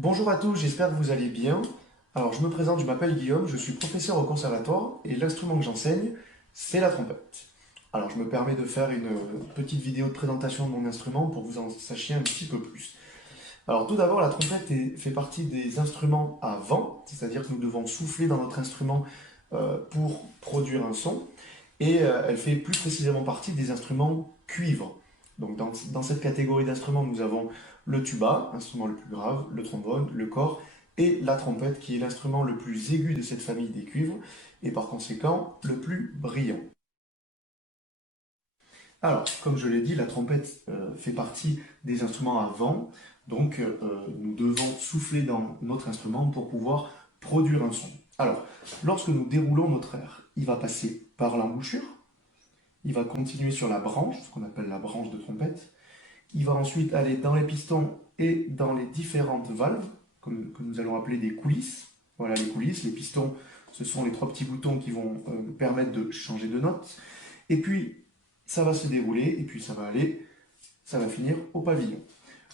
Bonjour à tous, j'espère que vous allez bien. Alors, je me présente, je m'appelle Guillaume, je suis professeur au conservatoire et l'instrument que j'enseigne, c'est la trompette. Alors, je me permets de faire une petite vidéo de présentation de mon instrument pour que vous en sachiez un petit peu plus. Alors, tout d'abord, la trompette fait partie des instruments à vent, c'est-à-dire que nous devons souffler dans notre instrument pour produire un son, et elle fait plus précisément partie des instruments cuivre. Donc, dans cette catégorie d'instruments, nous avons le tuba, instrument le plus grave, le trombone, le cor, et la trompette, qui est l'instrument le plus aigu de cette famille des cuivres, et par conséquent le plus brillant. Alors, comme je l'ai dit, la trompette fait partie des instruments à vent, donc nous devons souffler dans notre instrument pour pouvoir produire un son. Alors, lorsque nous déroulons notre air, il va passer par l'embouchure, il va continuer sur la branche, ce qu'on appelle la branche de trompette, il va ensuite aller dans les pistons et dans les différentes valves, que nous allons appeler des coulisses. Voilà les coulisses, les pistons, ce sont les trois petits boutons qui vont permettre de changer de note. Et puis, ça va se dérouler, et puis ça va aller, ça va finir au pavillon.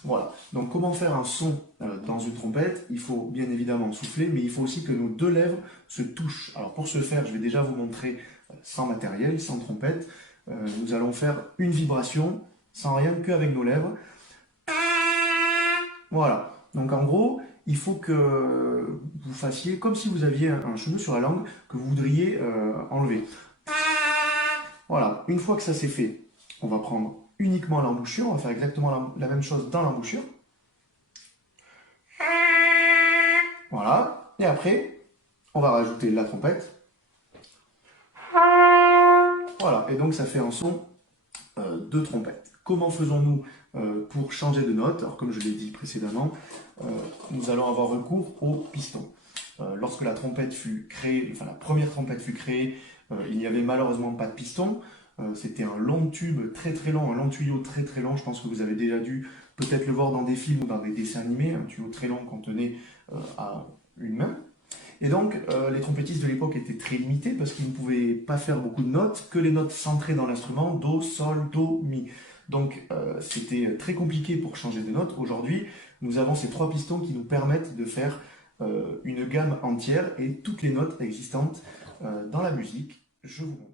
Voilà. Donc, comment faire un son dans une trompette? Il faut bien évidemment souffler, mais il faut aussi que nos deux lèvres se touchent. Alors, pour ce faire, je vais déjà vous montrer sans matériel, sans trompette. Nous allons faire une vibration sans rien qu'avec nos lèvres. Voilà. Donc, en gros, il faut que vous fassiez comme si vous aviez un cheveu sur la langue que vous voudriez enlever. Voilà. Une fois que ça c'est fait, on va prendre uniquement l'embouchure. On va faire exactement la même chose dans l'embouchure. Voilà. Et après, on va rajouter la trompette. Voilà. Et donc, ça fait un son de trompette. Comment faisons-nous pour changer de note? Alors, comme je l'ai dit précédemment, nous allons avoir recours au piston. Lorsque la trompette fut créée, enfin la première trompette fut créée, il n'y avait malheureusement pas de piston. C'était un long tube très très long, un long tuyau très très long. Je pense que vous avez déjà dû peut-être le voir dans des films ou dans des dessins animés. Un tuyau très long qu'on tenait à une main. Et donc, les trompettistes de l'époque étaient très limités parce qu'ils ne pouvaient pas faire beaucoup de notes, que les notes centrées dans l'instrument, do, sol, do, mi. Donc, c'était très compliqué pour changer de note. Aujourd'hui, nous avons ces trois pistons qui nous permettent de faire une gamme entière et toutes les notes existantes dans la musique. Je vous montre.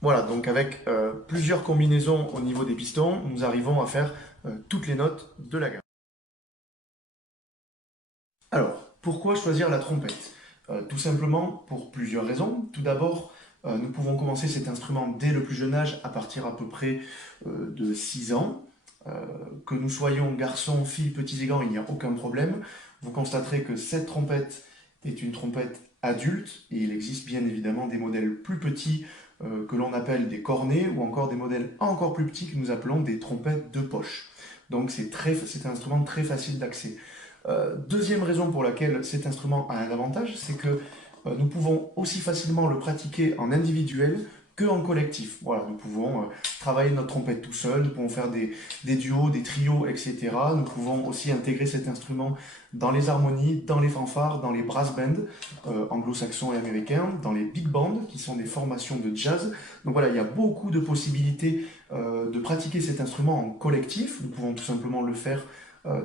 Voilà, donc avec plusieurs combinaisons au niveau des pistons, nous arrivons à faire toutes les notes de la gamme. Alors, pourquoi choisir la trompette? Tout simplement pour plusieurs raisons. Tout d'abord, nous pouvons commencer cet instrument dès le plus jeune âge, à partir à peu près de 6 ans. Euh, que nous soyons garçons, filles, petits et grands, il n'y a aucun problème. Vous constaterez que cette trompette est une trompette adulte et il existe bien évidemment des modèles plus petits que l'on appelle des cornets ou encore des modèles encore plus petits que nous appelons des trompettes de poche. Donc c'est un instrument très facile d'accès. Deuxième raison pour laquelle cet instrument a un avantage, c'est que nous pouvons aussi facilement le pratiquer en individuel que en collectif. Voilà, nous pouvons travailler notre trompette tout seul, nous pouvons faire des duos, des trios, etc. Nous pouvons aussi intégrer cet instrument dans les harmonies, dans les fanfares, dans les brass bands anglo-saxons et américains, dans les big bands qui sont des formations de jazz. Donc voilà, il y a beaucoup de possibilités de pratiquer cet instrument en collectif. Nous pouvons tout simplement le faire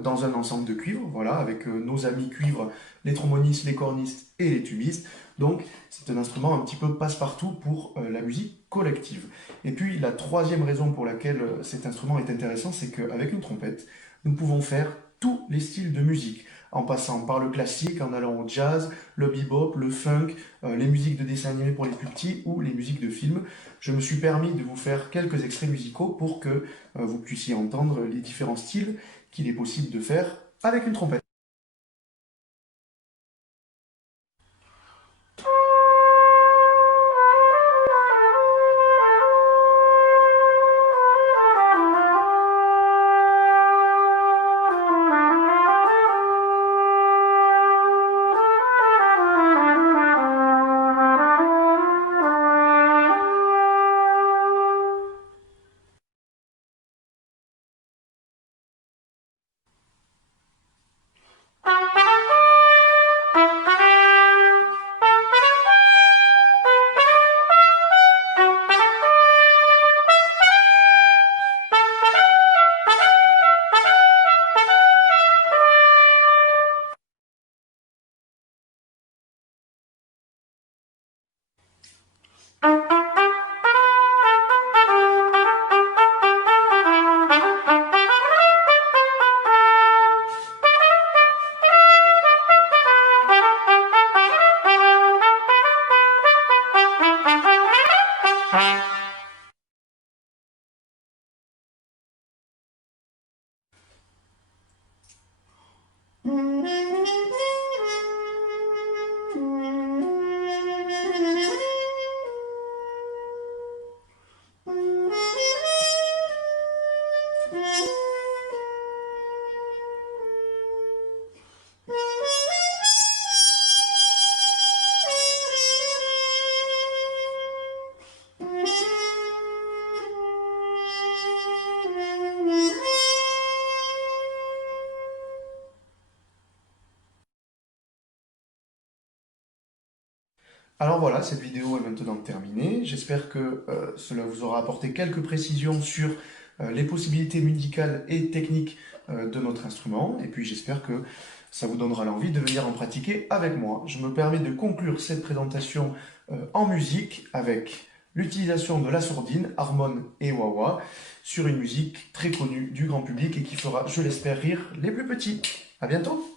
dans un ensemble de cuivre, voilà, avec nos amis cuivres, les trombonistes, les cornistes et les tubistes. Donc c'est un instrument un petit peu passe-partout pour la musique collective. Et puis la troisième raison pour laquelle cet instrument est intéressant, c'est qu'avec une trompette, nous pouvons faire tous les styles de musique, en passant par le classique, en allant au jazz, le bebop, le funk, les musiques de dessins animés pour les plus petits ou les musiques de films. Je me suis permis de vous faire quelques extraits musicaux pour que vous puissiez entendre les différents styles qu'il est possible de faire avec une trompette. Alors voilà, cette vidéo est maintenant terminée. J'espère que cela vous aura apporté quelques précisions sur les possibilités musicales et techniques de notre instrument. Et puis j'espère que ça vous donnera l'envie de venir en pratiquer avec moi. Je me permets de conclure cette présentation en musique avec l'utilisation de la sourdine, harmone et wah-wah sur une musique très connue du grand public et qui fera, je l'espère, rire les plus petits. À bientôt!